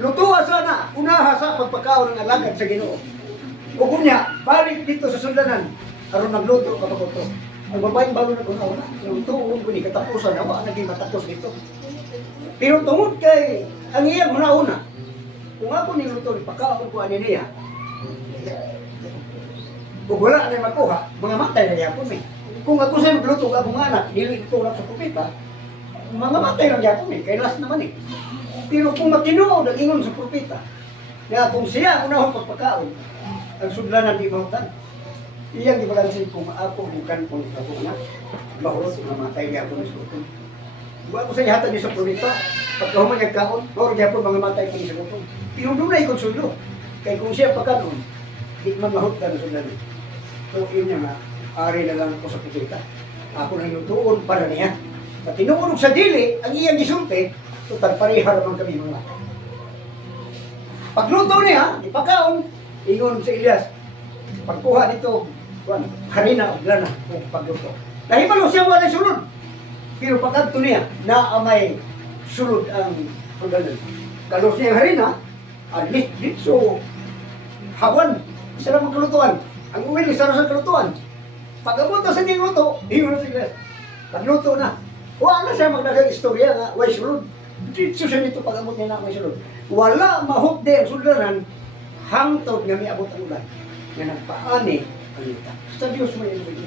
Lutuwa sana, unaha sa pagpakaon ng alagad sa Ginoo. O kunya, balik dito sa sundanan, aron nagluto ka ko to. Ang babaeng bago na una, lutuon ko ni katapusan, awa naging matapos dito. Pero tungod kay ang iyang una, kung ako niluto, pagkaon ko ani niya, kung wala na makuha, mga matay na niya po eh. Kung ako sa'yo magluto ka akong anak, dili ito lang sa propeta, mga matay lang niya po eh, kay last naman eh. Pero kung matinuod ang ingon sa propeta, na kung siya ang unahong pagpakaon, ang sudlanan di mahutan, iyang ibalansin kung ako bukan kung ako na, bahurot na matay niya po ng sutong. Huwag ko sa ihatan niya sa propeta, pagkahuman niya kaon, or niya po mga matay ko sa sutong. Pero doon na ikonsulo, kaya kung siya pagkaon, di man mahutan ang sudlanan. So yun niya nga, ari na lang ako sa propeta. Ako nang lutuon para niya. At tinuulog sa dili, ang iyang gisulti, total pareha naman kami mga matay. Pagluto niya, ipakaon, ingon sa Elias, pagkuha dito, harina o lana kung pagluto. Dahil malo siya wala sulod. Pero pagkagto niya, na may sulod ang pagdalan. Kalos niya ang harina, at least dito, hawan, isa na maglutuan. Ang uwin, isa na sa kalutuan. Pag-abot na sa niyang luto, ingon na sa Elias, pagluto na. Wala siya magdagang istorya nga, way sulod. Dito siya nito pag-abot niya na may sulod. Wala mahukde ang suludanan, hangtod nga may abot ang ulan. Nga nagpaani ang ita. Sa Diyos mo yung sige.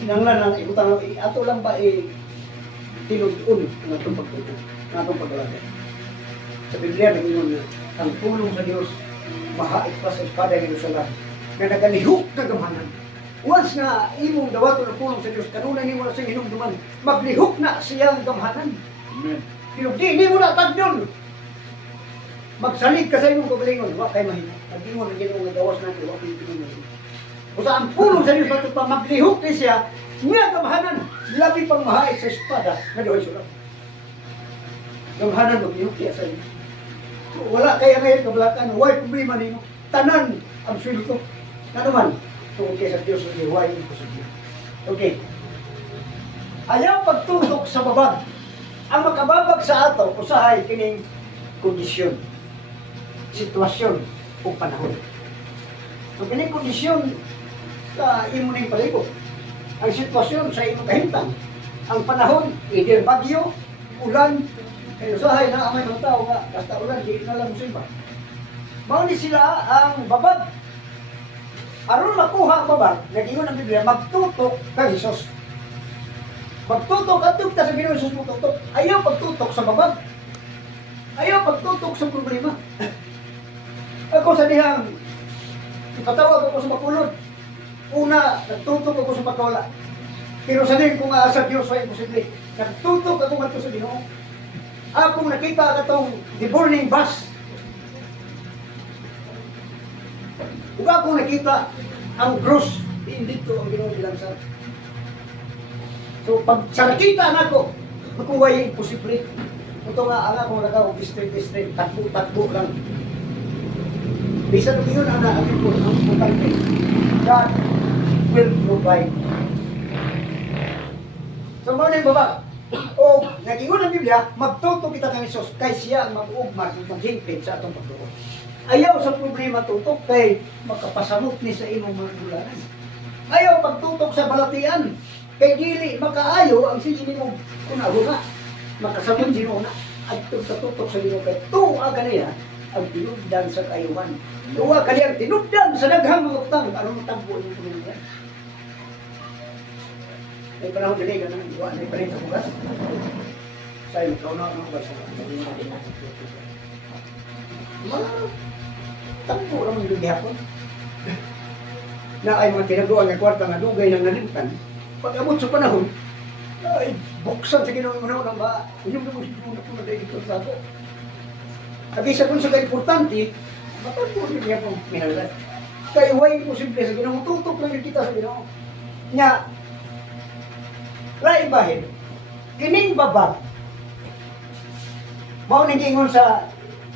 Kinanglan lang, ikutang ato lang ba tinudun ng itong pagtuto, ng itong paglalagay. Sa Biblia, nag-ingon na, ang tulong sa Diyos, mahait pa sa espada ng Jerusalem, na nagalihok na gamanan. Once na imong dawato ng tulong sa Diyos, kanunay ni mo na sa hinumduman, maglihok na siyang gamanan. Amen. Pero di mo na tagnon. Magsalig ka sa imong kagalingon, wa kay mahina. Pag-ingon na ginong nagawas natin, wa kay pinunod. Kung saan pulong sa Diyos natin pa, maglihok ni siya, nga gamahanan, labi pang mahait sa espada, nga do'y sulat. Gamahanan, maglihok niya sa Diyos. So, wala kaya ngayon kabalakan, why problema nimo? Tanan, absoluto. Ano man, tungkol kay sa Diyos, why imposible. Okay. Ayaw pagtutok sa babag. Ang makababag sa ato, usahay kining kondisyon, sitwasyon o panahon. So, kining kondisyon sa imo ning palibot. Ang sitwasyon sa imo kahimtang. Ang panahon, either bagyo, ulan, kaya usahay na amay ng tao nga, basta ulan, di na lang musimba. Mauni sila ang babag. Aron makuha ang babag, nag-ingon ang Biblia, magtutok kay Jesus. Magtutok at tugta sa Ginoo Jesus mo tutok. Ayaw pagtutok sa babag. Ayaw pagtutok sa problema. Ako sa dihang ipatawag ako sa makulod. Una, nagtutok ako sa pagkawala. Pero sa dihang kung aasa Diyos ay imposible. Nagtutok ako nga sa Ginoo. Akong nakita katong the burning bus. Kung akong nakita ang cross, hindi to ang Ginoo nilansad. So, pag sa nakita na ko, makuha yung imposible. Ito nga, ang akong nakaw-district, takbo lang. Bisa nung yun, ang importante. God will provide. So, mga na yung baba. O, nag-ingon ang Biblia, magtutok kita ng Isos, kay siya ang mag-ugmar, maghintid sa atong pagtutok. Ayaw sa problema tutok, kay makapasamot ni sa imong mga gulanan. Ayaw pagtutok sa balatian, kay dili makaayo ang sige nimo kunaho na makasamon sino na at tutok sa Ginoo kay tuwa kaniya ang tinubdan sa kayuhan, tuwa kaniya ang tinubdan sa daghang mga utang aron matagbo yung pamilya. May panahon dili ka na iwa na ipalit sa bukas sa iyo ikaw na ang bukas tagbo naman yung gihapon na ay mga tinaguan ng kwarta nga dugay ng nalimtan. Pag-abot sa panahon, ay, buksan sa Ginoo mo na ba, inyong naman po na dahil ito sa ako. At isa kung sa ka-importante, matagpo rin niya pong minalas. Kaya huwag imposible sa Ginoo, tutok lang yung kita sa Ginoo. Nga, laing bahin, kining babag, mao nang ingon sa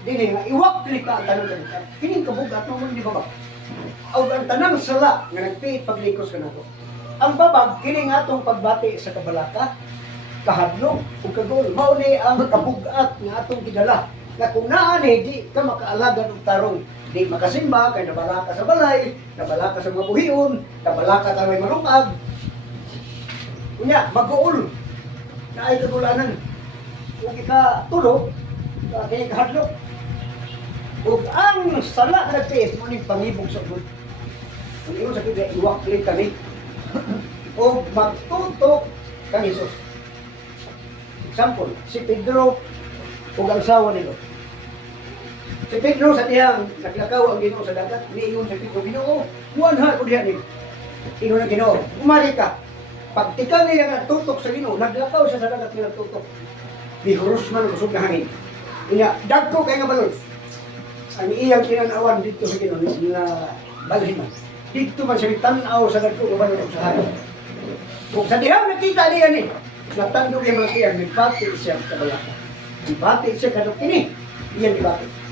dili nga iwak klik ka ang tanong kanita. Kining kabugat mo ni babag. Aw ang tanang sala nga nagpiit paglikos kanako. Ang babag kini nga atong pagbati sa kabalaka, kahadlok ug kagol. Mao ni ang kabugat nga atong gidala na kung naani, di ka makaalagad og tarong. Di makasimba, kay nabala ka sa balay, nabala ka sa mga buhion, nabala ka sa may malungag. Kunya, mag-uol. Na ay kagulanan. Kung ikatulog, kaya ikahadlok. Ug ang sala na nagtiis mo ni pangibog sa good. Ang iyo sa kaya iwakli kami. O magtutok kang Isus. Example, si Pedro ug ang asawa nilo. Si Pedro sa diyang naglakaw ang Ginoo sa dagat, niingon sa Pedro, Ginoo, kuwan ha ko diha ni. Ingon ang Ginoo, umari ka. Pagtika niya nga tutok sa Ginoo, naglakaw siya sa dagat niya tutok. Bihurus man kusog na hangin. Inya, dagko kay nga balon. Ang iyang kinanawan dito sa Ginoo na balhin man. Dito man siya tanaw sa dagko nga balon sa hangin. Kung sa dihang nakita niya ni, natandog yung mga kiyang, nagpati siya sa balaka. Nagpati siya kadok ini. Iyan ibati.